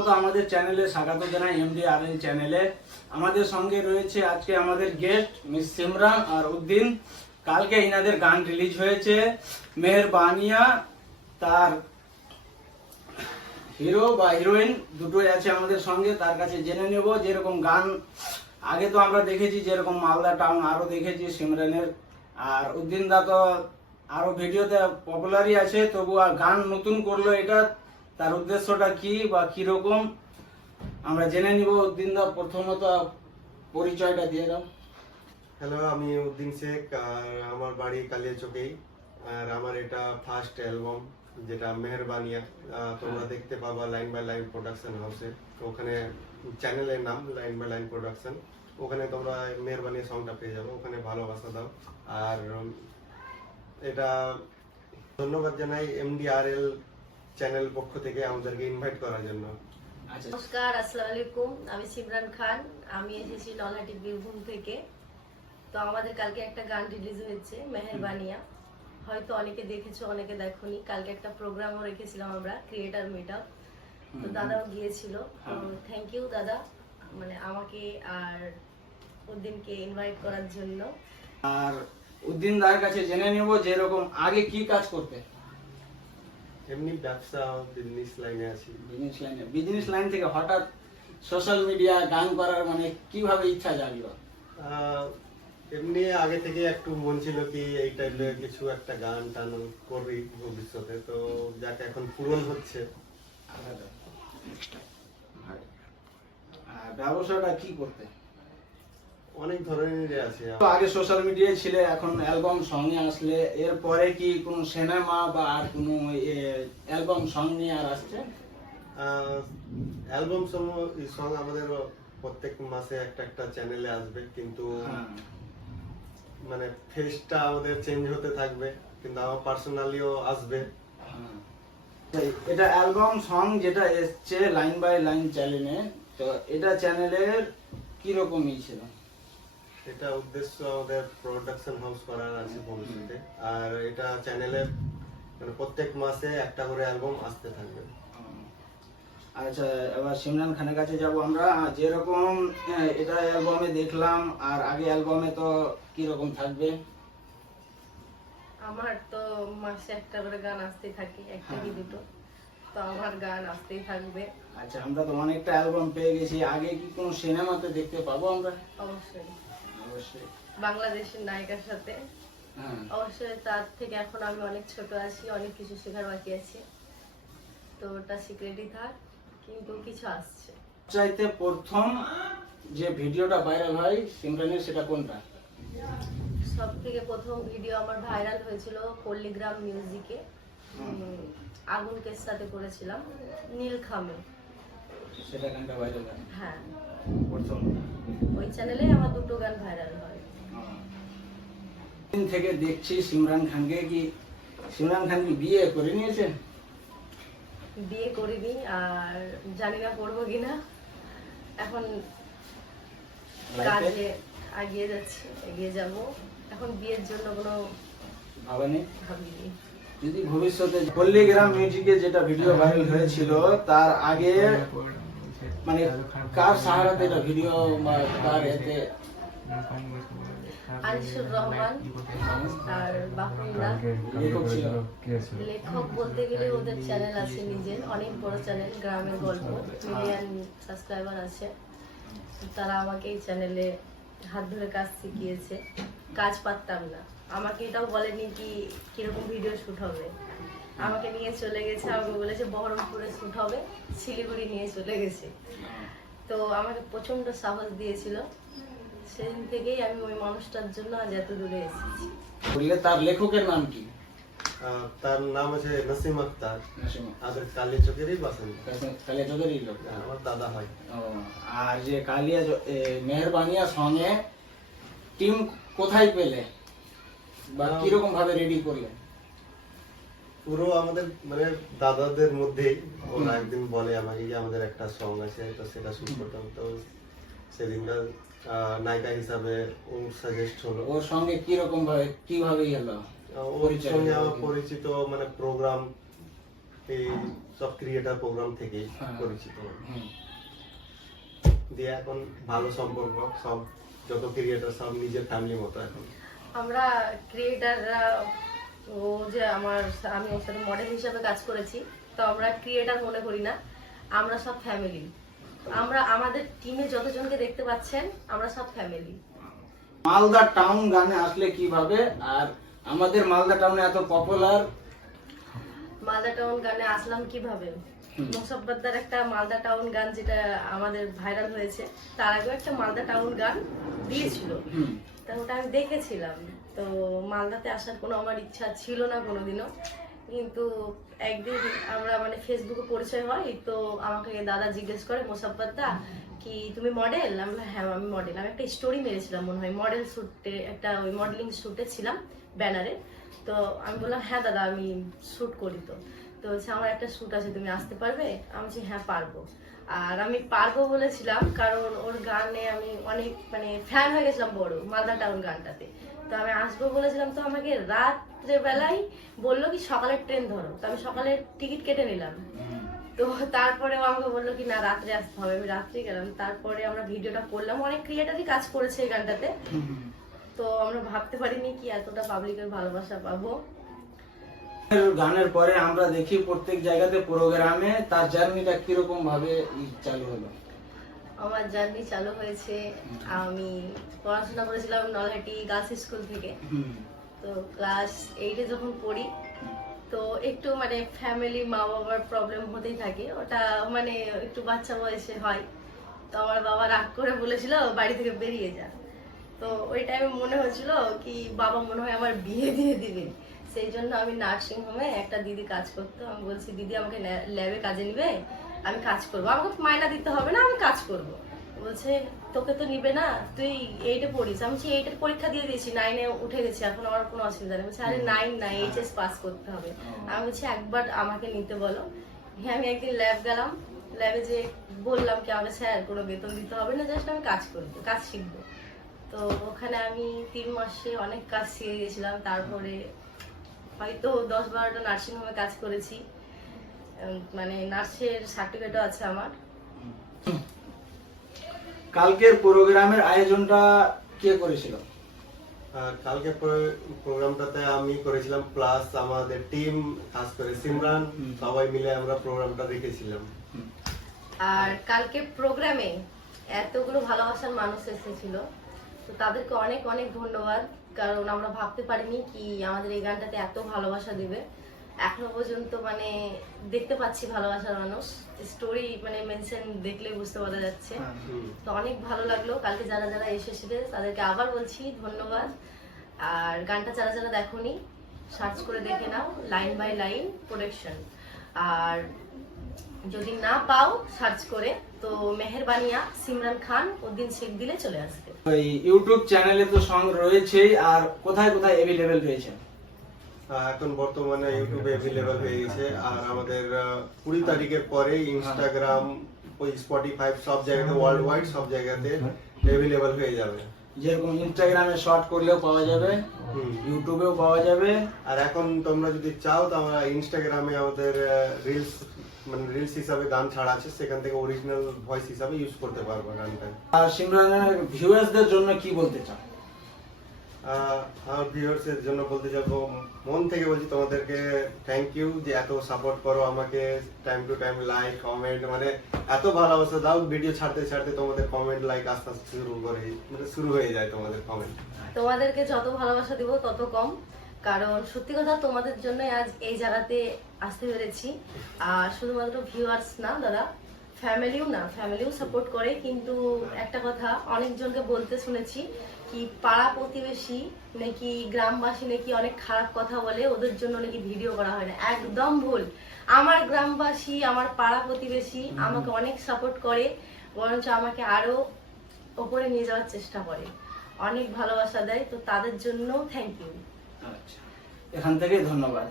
প্রথমত আমাদের চ্যানেলে স্বাগত জানাই MDRL চ্যানেলে। আমাদের সঙ্গে রয়েছে আজকে আমাদের গেস্ট মিস সিমরান আর উদ্দিন। কালকে ইনাদের গান রিলিজ হয়েছে মেহেরবানিয়া, তার হিরো বা হিরোইন দুটোই আছে আমাদের সঙ্গে। তার কাছে জেনে নেব যেরকম গান আগে তো আমরা দেখেছি, যেরকম মালদা টাউন আরো দেখেছি সিমরানের, আর উদ্দিন দা তো আরো ভিডিওতে পপুলারই আছে, তবু আর গান নতুন করলো, এটা তার উদ্দেশ্যটা কি বা কিরকম আমরা জেনে নিব। উদ্দিন দা প্রথমত পরিচয়টা দিয়ে দাও। হ্যালো, আমি উদ্দিন শেখ, আর আমার বাড়ি কালিয়াচকেই। আর আমার এটা ফার্স্ট অ্যালবাম, যেটা মেহেরবানিয়া। তোমরা দেখতে পাবা লাইন বাই লাইন প্রোডাকশন হাউসে। ওখানে চ্যানেলের নাম লাইন বাই লাইন প্রোডাকশন। ওখানে তোমরা মেহেরবানিয়া সংটা পেয়ে যাবো। ওখানে ভালোবাসা দাও। আর এটা ধন্যবাদ জানাই MDRL চ্যানেল পক্ষ থেকে আমাদেরকে ইনভাইট করার জন্য। আচ্ছা, নমস্কার, আসসালামু আলাইকুম। আমি সিমরান খান, আমি এসেছি নলহাটি বীরভূম থেকে। তো আমাদের কালকে একটা গান রিলিজ হয়েছে মেহেরবানিয়া। হয়তো অনেকে দেখেছো, অনেকে দেখোনি। কালকে একটা প্রোগ্রামও রেখেছিলাম আমরা, ক্রিয়েটার মিটআপ। তো দাদাও গিয়েছিল। তো থ্যাংক ইউ দাদা, মানে আমাকে আর উদ্দিনকে ইনভাইট করার জন্য। আর উদ্দিন দার কাছে জেনে নেব যেরকম আগে কি কাজ করতে। এমনি ব্যবসা বিজনেস লাইনে আছি। বিজনেস লাইন থেকে হঠাৎ সোশ্যাল মিডিয়া গান করার মানে কিভাবে ইচ্ছা জাগলো? এমনি আগে থেকে একটু মন ছিল কি এই টাইপের কিছু একটা গান টান করি ভবিষ্যতে। তো যাকে এখন পূরণ হচ্ছে। আর ব্যবসাটা কি করতে? অনেক ধরনের আছে। তো আগে সোশ্যাল মিডিয়ায় ছিল, এখন অ্যালবাম সঙ্গে আসলে এরপরে কি কোনো সিনেমা বা আর কোনো অ্যালবাম সং নিয়ে আর আসছে? অ্যালবাম সং আমাদের প্রত্যেক মাসে একটা একটা চ্যানেলে আসবে, কিন্তু মানে ফেসটা আমাদের চেঞ্জ হতে থাকবে, কিন্তু আমার পার্সোনালিও আসবে। এটা অ্যালবাম সং যেটা এসছে লাইন বাই লাইন চ্যানেলে, তো এটা চ্যানেলের কি রকমই ছিল? এটা উদ্দেশ্য আমাদের প্রোডাকশন হাউস করার আছে ভবিষ্যতে। আর এটা চ্যানেলে মানে প্রত্যেক মাসে একটা করে অ্যালবাম আসতে থাকবে। আচ্ছা, এবার সিমরান খানের কাছে যাব আমরা। যেরকম এটা অ্যালবামে দেখলাম, আর আগে অ্যালবামে তো কি রকম থাকবে? আমার তো মাসে একটা করে গান আসতেই থাকে, একটা কি দুটো। তো আমার গান আসতেই থাকবে। আচ্ছা, আমরা তো অনেকটা অ্যালবাম পেয়ে গেছি, আগে কি কোনো সিনেমাতে দেখতে পাবো আমরা? অবশ্যই অবশ্যই। বাংলাদেশের নায়িকার সাথে। হ্যাঁ, অবশ্যই তার থেকে এখন আমি অনেক ছোট আছি, অনেক কিছু শেখার বাকি আছে। তো ওটা সিক্রেটই থাক, কিন্তু কিছু আসছে। চাইতে প্রথম যে ভিডিওটা ভাইরাল হয় সিমরানের, সেটা কোনটা? সব থেকে প্রথম ভিডিও আমার ভাইরাল হয়েছিল পল্লীগ্রাম মিউজিকে। আগুনকের সাথে করেছিলাম নীলখামে। সেটা গানটা ভাইরাল হয় হ্যাঁ, প্রথম। ওই চ্যানেলে আমার দুটো গান ভাইরাল হয়। দিন থেকে দেখছি সিমরান খানকে, কি সিমরান খান কি বিয়ে করে নিয়েছেন? বিয়ে করিনি, আর জানি না করবো কিনা। এখন কাজে এগিয়ে যাচ্ছি, এগিয়ে যাব। এখন বিয়ের জন্য কোনো ভাবেনি? ভাবিনি। যদি ভবিষ্যতে পল্লীগ্রাম মিউজিকে যেটা ভিডিও ভাইরাল হয়েছিল, তার আগে মানে কার সাহারাতে এটা ভিডিও বা কার এতে? আনিসুর রহমান আর বাকুন্দা লেখক ছিল। লেখক বলতে গেলে ওদের চ্যানেল আছে নিজের, অনেক বড় চ্যানেল, গ্রামের গল্প, মিলিয়ন সাবস্ক্রাইবার আছে। তারা আমাকে এই চ্যানেলে হাত ধরে কাজ শিখিয়েছে। কাজ পারতাম না, আমাকে এটাও বলেনি কি কিরকম ভিডিও শুট হবে। আমাকে নিয়ে চলে গেছে, আমাকে বলেছে বহরমপুরে শুট হবে, শিলিগুড়ি নিয়ে চলে গেছে। তো আমাকে প্রচন্ড সাহস দিয়েছিল। সেদিন থেকেই আমি ওই মানুষটার জন্য আজ এত দূরে এসেছি। বললে তার লেখকের নাম কি? তার নাম আছে নসিম আক্তার। নাসিমা। আমাদের কালিয়াচকেরই বাসিন্দা। কালিয়া চৌধুরীর লোক। আমার দাদা হয়। আর যে কালিয়া মেহেরবানিয়া সঙ্গে টিম কোথায় পেলে বা কিরকম ভাবে রেডি করলে? পুরো আমাদের মানে দাদাদের মধ্যেই ওরা একদিন বলে আমাকে যে আমাদের একটা সং আছে, তো সেটা শুট করতাম। তো সেদিনকার নায়িকা হিসাবে ও সাজেস্ট হলো। ওর সঙ্গে কিরকম ভাবে কিভাবে এলো? ওর সঙ্গে আমার পরিচিত মানে প্রোগ্রাম এই সব ক্রিয়েটার প্রোগ্রাম থেকেই হ্যাঁ। পরিচিত। হুম। দিয়ে এখন ভালো সম্পর্ক, সব যত ক্রিয়েটার সব নিজের ফ্যামিলি মতো এখন। আমরা ক্রিয়েটাররা, ও যে আমি ওর সাথে মডেল হিসাবে কাজ করেছি, তো আমরা ক্রিয়েটার মনে করি না, আমরা সব ফ্যামিলি। আমরা আমাদের টিমে যতজনকে দেখতে পাচ্ছেন আমরা সব ফ্যামিলি। মালদা টাউন গানে আসলে কিভাবে, আর আমাদের মালদা টাউনে এত পপুলার? মালদা টাউন গানে আসলাম কিভাবে? মোসাব্বতদার একটা মালদা টাউন গান যেটা আমাদের ভাইরাল হয়েছে, তার আগেও একটা মালদা টাউন গান দিয়েছিল, তা ওটা আমি দেখেছিলাম। তো মালদাতে আসার কোনো আমার ইচ্ছা ছিল না কোনোদিনও, কিন্তু একদিন আমরা মানে ফেসবুকে পরিচয় হয়, তো আমাকে দাদা জিজ্ঞেস করে, মোসাব্বতদা কি তুমি মডেল? আমি বললাম হ্যাঁ আমি মডেল। আমি একটা স্টোরি মেরেছিলাম মনে হয়, মডেল শ্যুটে, একটা ওই মডেলিং শ্যুটে ছিলাম ব্যানারে। তো আমি বললাম হ্যাঁ দাদা আমি শ্যুট করি। তো বলছে আমার একটা শ্যুট আছে, তুমি আসতে পারবে? আমি বলছি হ্যাঁ পারবো। আর আমি পারবো বলেছিলাম কারণ ওর গানে আমি অনেক মানে ফ্যান হয়ে গেছিলাম বড়, মালদা টাউন গানটাতে। তো আমি আসবো বলেছিলাম, তো আমাকে রাত্রে বেলায় বললো কি সকালের ট্রেন ধরো, তো আমি সকালের টিকিট কেটে নিলাম। তো তারপরে ও আমাকে বললো কি না রাত্রে আসতে হবে, আমি রাত্রে গেলাম। তারপরে আমরা ভিডিওটা করলাম, অনেক ক্রিয়েটারই কাজ করেছে এই গানটাতে। তো আমরা ভাবতে পারিনি কি এতটা পাবলিকের ভালোবাসা পাবো। গানের পরে আমরা দেখি প্রত্যেক জায়গাতে প্রোগ্রামে, তার জার্নিটা কিরকম ভাবে চালু হলো? আমার জার্নি চালু হয়েছে, আমি পড়াশোনা করেছিলাম নলহাটি গার্লস স্কুল থেকে। তো ক্লাস 8-এ যখন পড়ি, তো একটু মানে ফ্যামিলি মা বাবার প্রবলেম হতেই থাকে, ওটা মানে একটু বাচ্চা বয়সে হয়। তো আমার বাবা রাগ করে বলেছিল বাড়ি থেকে বেরিয়ে যা। তো ওই টাইমে মনে হয়েছিল কি বাবা মনে হয় আমার বিয়ে দিয়ে দিবে। সেই জন্য আমি নার্সিং হোমে, একটা দিদি কাজ করতো, আমি বলছি দিদি আমাকে ল্যাবে কাজে নিবে, আমি কাজ করবো, আমাকে মাইনা দিতে হবে না, আমি কাজ করব। বলছে তোকে তো নিবে না, তুই 8-এ পড়িস। আমি 8-এর পরীক্ষা দিয়ে দিয়েছি, 9-এ উঠে গেছি, এখন আমার কোনো অসুবিধা নেই। বলছে আরে 9 না, এইচএস পাস করতে হবে। আমি বলছি একবার আমাকে নিতে বলো। হ্যাঁ আমি একদিন ল্যাব গেলাম, ল্যাবে যে বললাম কি আমাকে স্যার কোনো বেতন দিতে হবে না, জাস্ট আমি কাজ করবো, কাজ শিখবো। তো ওখানে আমি 3 মাসে অনেক কাজ শিখে গেছিলাম। তারপরে হয়তো 10-12টা নার্সিং হোমে কাজ করেছি, মানে নার্সের সার্টিফিকেটও আছে আমার। কালকের প্রোগ্রামের আয়োজনটা কে করেছিল? কালকে প্রোগ্রামটাতে আমি করেছিলাম, প্লাস আমাদের টিম কাজ করে সিমরান, সবাই মিলে আমরা প্রোগ্রামটা রেখেছিলাম। আর কালকে প্রোগ্রামে এতগুলো ভালোবাসার মানুষ এসেছিল, তো তাদেরকে অনেক অনেক ধন্যবাদ, কারণ আমরা ভাবতে পারিনি কি আমাদের এই গানটাতে এত ভালোবাসা দিবে। এখনো পর্যন্ত মানে দেখতে পাচ্ছি ভালোবাসার মানুষ, স্টোরি মানে মেনশন দেখলে বুঝতে পারা যাচ্ছে। তো অনেক ভালো লাগলো। কালকে যারা যারা এসেছিল তাদেরকে আবার বলছি ধন্যবাদ। আর গানটা যারা যারা দেখোনি সার্চ করে দেখে নাও, লাইন বাই লাইন প্রোডাকশন। আর যদি না পাও সার্চ করে, তো মেহেরবানিয়া সিমরান খান উদ্দিন শেখ দিলে চলে আসবে। ওই ইউটিউব চ্যানেলে তো সং রয়েছেই, আর কোথায় কোথায় अवेलेबल রয়েছে? এখন বর্তমানে ইউটিউবে अवेलेबल হয়ে গেছে, আর আমাদের 20 তারিখের পরে ইনস্টাগ্রাম, ওই স্পটিফাই সব জায়গাতে, ওয়ার্ল্ড ওয়াইড সব জায়গাতে अवेलेबल হয়ে যাবে। যেরকম ইনস্টাগ্রামে শর্ট করলেও পাওয়া যাবে, ইউটিউবেও পাওয়া যাবে। আর এখন তোমরা যদি চাও তো আমরা ইনস্টাগ্রামে আমাদের রিলস মানে রিলস হিসাবে গান ছাড়া আছে, সেখান থেকে অরিজিনাল ভয়েস হিসাবে ইউজ করতে পারবো গানটা। আর সিমরানের ভিউয়ার্সদের জন্য কি বলতে চাও? আমার ভিউয়ার্সের জন্য বলতে যাবো, মন থেকে বলছি তোমাদেরকে থ্যাংক ইউ যে এত সাপোর্ট করো আমাকে, time to time like comment, মানে এত ভালোবাসা দাও। ভিডিও ছাড়তে ছাড়তে তোমাদের কমেন্ট লাইক আস্তে আস্তে শুরু হয়ে যায় তোমাদের কমেন্ট। তোমাদেরকে যত ভালোবাসা দিব তত কম, কারণ সত্যি কথা তোমাদের জন্য আজ এই জায়গাতে আসতে পেরেছি। আর শুধুমাত্র ভিউয়ার্স না দাদা, ফ্যামিলিও সাপোর্ট করে। কিন্তু একটা কথা অনেকজনকে বলতে শুনেছি কি পাড়া প্রতিবেশী নাকি গ্রামবাসী নাকি অনেক খারাপ কথা বলে, ওদের জন্য নাকি ভিডিও করা হয় না। একদম ভুল। আমার গ্রামবাসী, আমার পাড়া প্রতিবেশী আমাকে অনেক সাপোর্ট করে, বরঞ্চ আমাকে আরো ওপরে নিয়ে যাওয়ার চেষ্টা করে, অনেক ভালোবাসা দেয়। তো তাদের জন্য থ্যাংক ইউ। আচ্ছা, এখান থেকে ধন্যবাদ।